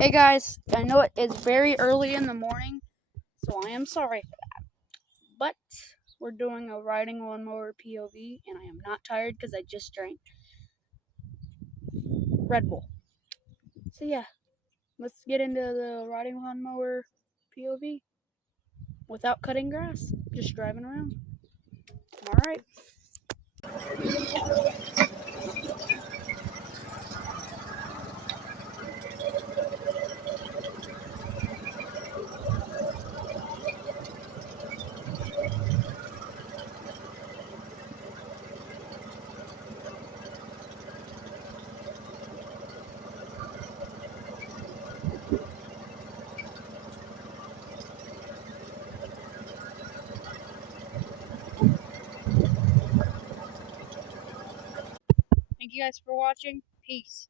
Hey guys, I know it is very early in the morning, so I am sorry for that. But we're doing a riding lawnmower POV, and I am not tired because I just drank Red Bull. So yeah, let's get into the riding lawnmower POV without cutting grass, just driving around. All right. Thank you guys for watching. Peace.